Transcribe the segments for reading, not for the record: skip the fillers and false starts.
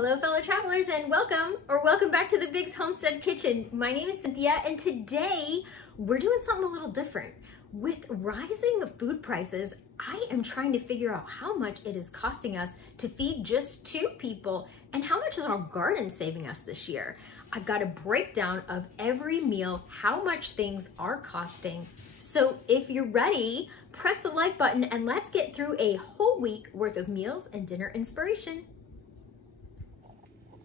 Hello fellow travelers and welcome back to the Biggs Homestead Kitchen. My name is Cynthia and today we're doing something a little different. With rising food prices, I am trying to figure out how much it is costing us to feed just 2 people and how much is our garden saving us this year. I've got a breakdown of every meal, how much things are costing. So if you're ready, press the like button and let's get through a whole week worth of meals and dinner inspiration.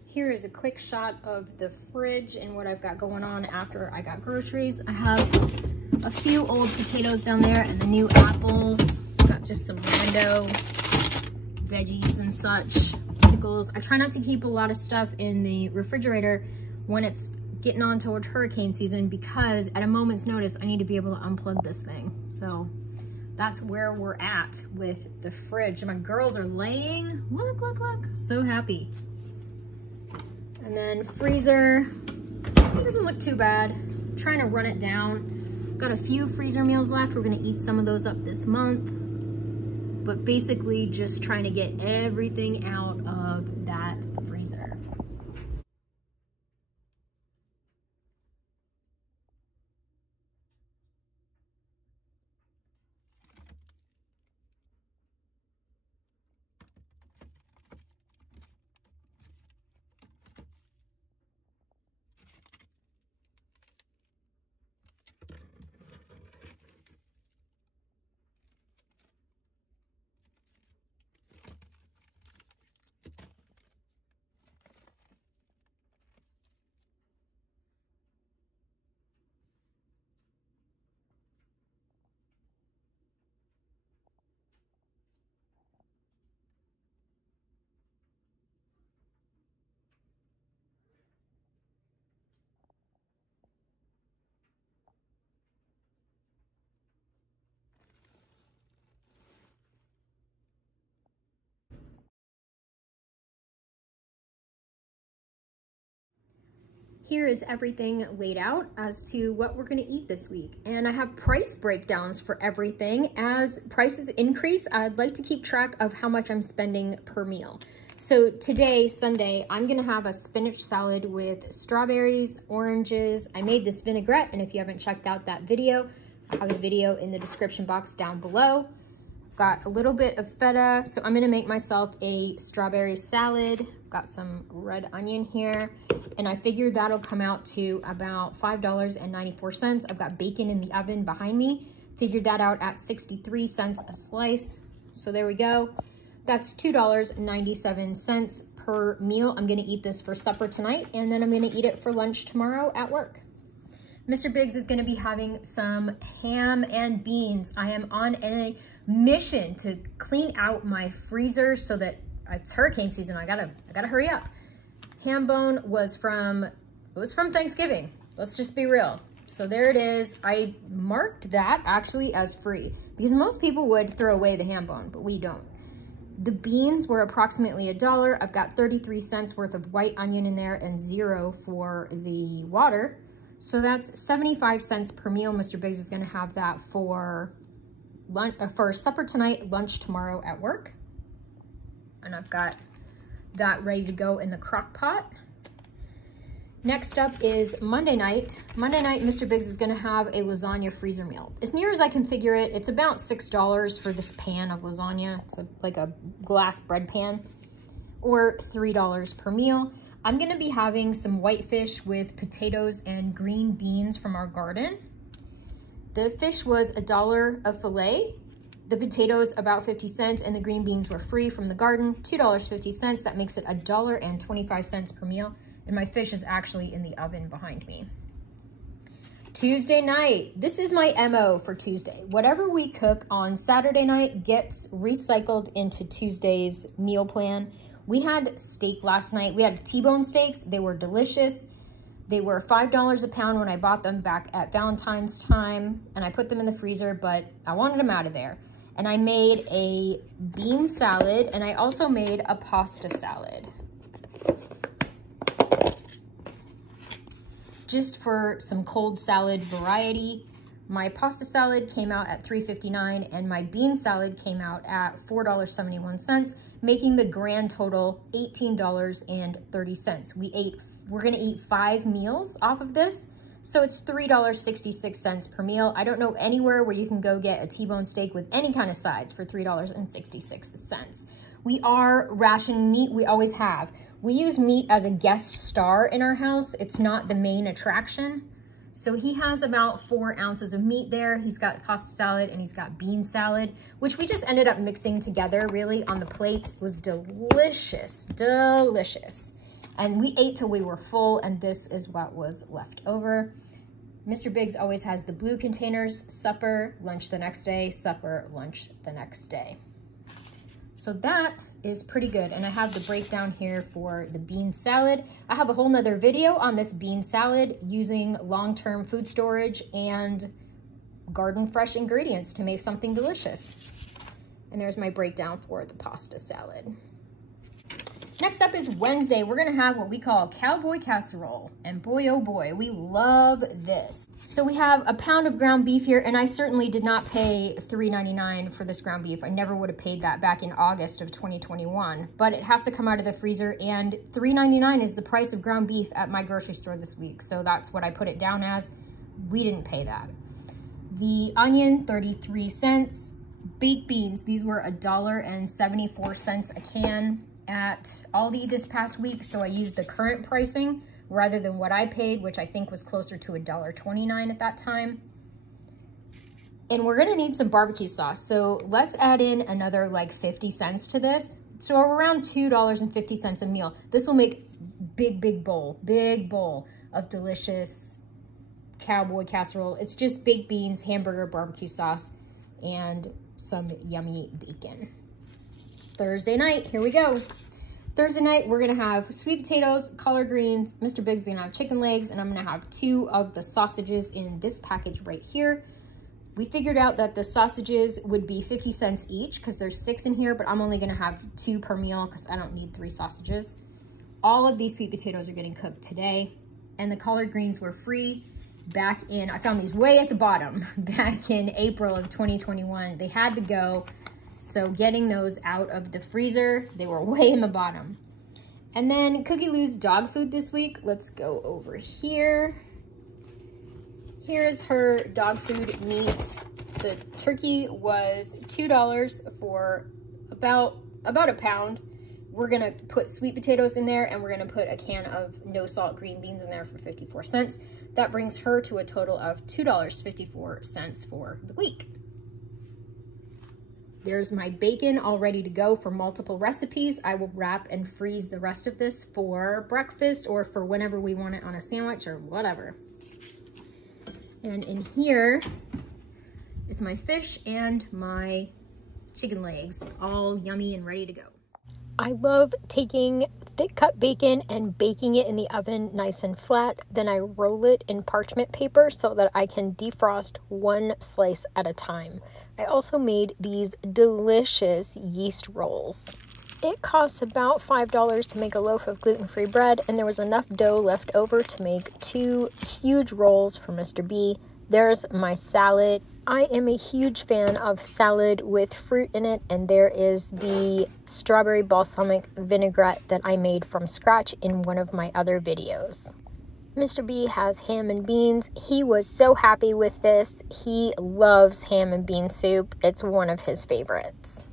Here is a quick shot of the fridge and what I've got going on after I got groceries. I have a few old potatoes down there and the new apples. Got just some rando veggies and such, pickles. I try not to keep a lot of stuff in the refrigerator when it's getting on toward hurricane season because at a moment's notice, I need to be able to unplug this thing. So that's where we're at with the fridge. My girls are laying, look, so happy. And then freezer, it doesn't look too bad. I'm trying to run it down. Got a few freezer meals left. We're gonna eat some of those up this month. But basically just trying to get everything out of that freezer. Here is everything laid out as to what we're gonna eat this week. And I have price breakdowns for everything. As prices increase, I'd like to keep track of how much I'm spending per meal. So today, Sunday, I'm gonna have a spinach salad with strawberries, oranges. I made this vinaigrette, and if you haven't checked out that video, I have a video in the description box down below. Got a little bit of feta, so I'm gonna make myself a strawberry salad. Got some red onion here, and I figured that'll come out to about $5.94. I've got bacon in the oven behind me. Figured that out at 63 cents a slice. So there we go. That's $2.97 per meal. I'm gonna eat this for supper tonight, and then I'm gonna eat it for lunch tomorrow at work. Mr. Biggs is gonna be having some ham and beans. I am on a mission to clean out my freezer so that it's hurricane season. I gotta hurry up. Ham bone was from Thanksgiving. Let's just be real. So there it is. I marked that actually as free because most people would throw away the ham bone, but we don't. The beans were approximately $1. I've got 33 cents worth of white onion in there and 0 for the water. So that's 75 cents per meal. Mr. Biggs is gonna have that for supper tonight, lunch tomorrow at work. And I've got that ready to go in the crock pot. Next up is Monday night. Monday night, Mr. Biggs is gonna have a lasagna freezer meal. As near as I can figure it, it's about $6 for this pan of lasagna. It's like a glass bread pan, or $3 per meal. I'm gonna be having some whitefish with potatoes and green beans from our garden. The fish was $1 a fillet. The potatoes about 50 cents and the green beans were free from the garden, $2.50. That makes it $1.25 per meal. And my fish is actually in the oven behind me. Tuesday night, this is my MO for Tuesday. Whatever we cook on Saturday night gets recycled into Tuesday's meal plan. We had steak last night. We had T-bone steaks. They were delicious. They were $5 a pound when I bought them back at Valentine's time, and I put them in the freezer, but I wanted them out of there. And I made a bean salad, and I also made a pasta salad. Just for some cold salad variety. My pasta salad came out at $3.59 and my bean salad came out at $4.71, making the grand total $18.30. We're gonna eat 5 meals off of this, so it's $3.66 per meal. I don't know anywhere where you can go get a T-bone steak with any kind of sides for $3.66. We are rationing meat, we always have. We use meat as a guest star in our house. It's not the main attraction. So he has about 4 ounces of meat there. He's got pasta salad and he's got bean salad, which we just ended up mixing together really on the plates. It was delicious, delicious. And we ate till we were full, and this is what was left over. Mr. Biggs always has the blue containers, supper, lunch the next day, supper, lunch the next day. So that is pretty good. And I have the breakdown here for the bean salad. I have a whole nother video on this bean salad using long-term food storage and garden fresh ingredients to make something delicious. And there's my breakdown for the pasta salad. Next up is Wednesday. We're gonna have what we call Cowboy Casserole. And boy, oh boy, we love this. So we have a pound of ground beef here, and I certainly did not pay $3.99 for this ground beef. I never would have paid that back in August of 2021, but it has to come out of the freezer, and $3.99 is the price of ground beef at my grocery store this week. So that's what I put it down as. We didn't pay that. The onion, 33 cents. Baked beans, these were $1.74 a can at Aldi this past week, so I used the current pricing rather than what I paid, which I think was closer to $1.29 at that time. And we're gonna need some barbecue sauce, so let's add in another like 50 cents to this. So around $2.50 a meal. This will make big bowl of delicious Cowboy Casserole. It's just baked beans, hamburger, barbecue sauce, and some yummy bacon. Thursday night, here we go. Thursday night, we're gonna have sweet potatoes, collard greens, Mr. Biggs is gonna have chicken legs, and I'm gonna have 2 of the sausages in this package right here. We figured out that the sausages would be 50 cents each because there's 6 in here, but I'm only gonna have 2 per meal because I don't need 3 sausages. All of these sweet potatoes are getting cooked today, and the collard greens were free back in, I found these way at the bottom, back in April of 2021. They had to go. So getting those out of the freezer, they were way in the bottom. And then Cookie Lou's dog food this week. Let's go over here. Here's her dog food meat. The turkey was $2 for about a pound. We're gonna put sweet potatoes in there, and we're gonna put a can of no salt green beans in there for 54 cents. That brings her to a total of $2.54 for the week. There's my bacon all ready to go for multiple recipes. I will wrap and freeze the rest of this for breakfast or for whenever we want it on a sandwich or whatever. And in here is my fish and my chicken legs, all yummy and ready to go. I love taking thick cut bacon and baking it in the oven nice and flat. Then I roll it in parchment paper so that I can defrost 1 slice at a time. I also made these delicious yeast rolls. It costs about $5 to make a loaf of gluten-free bread, and there was enough dough left over to make 2 huge rolls for Mr. B. There's my salad. I am a huge fan of salad with fruit in it, and there is the strawberry balsamic vinaigrette that I made from scratch in one of my other videos. Mr. B has ham and beans. He was so happy with this. He loves ham and bean soup. It's one of his favorites.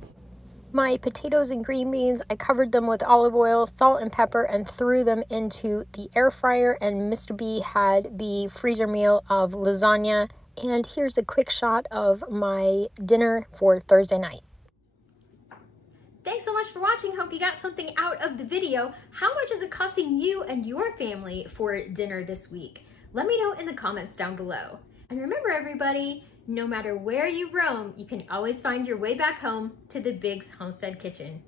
My potatoes and green beans, I covered them with olive oil, salt, and pepper, and threw them into the air fryer, and Mr. B had the freezer meal of lasagna. And here's a quick shot of my dinner for Thursday night. Thanks so much for watching. Hope you got something out of the video. How much is it costing you and your family for dinner this week? Let me know in the comments down below. And remember everybody, no matter where you roam, you can always find your way back home to the Biggs Homestead Kitchen.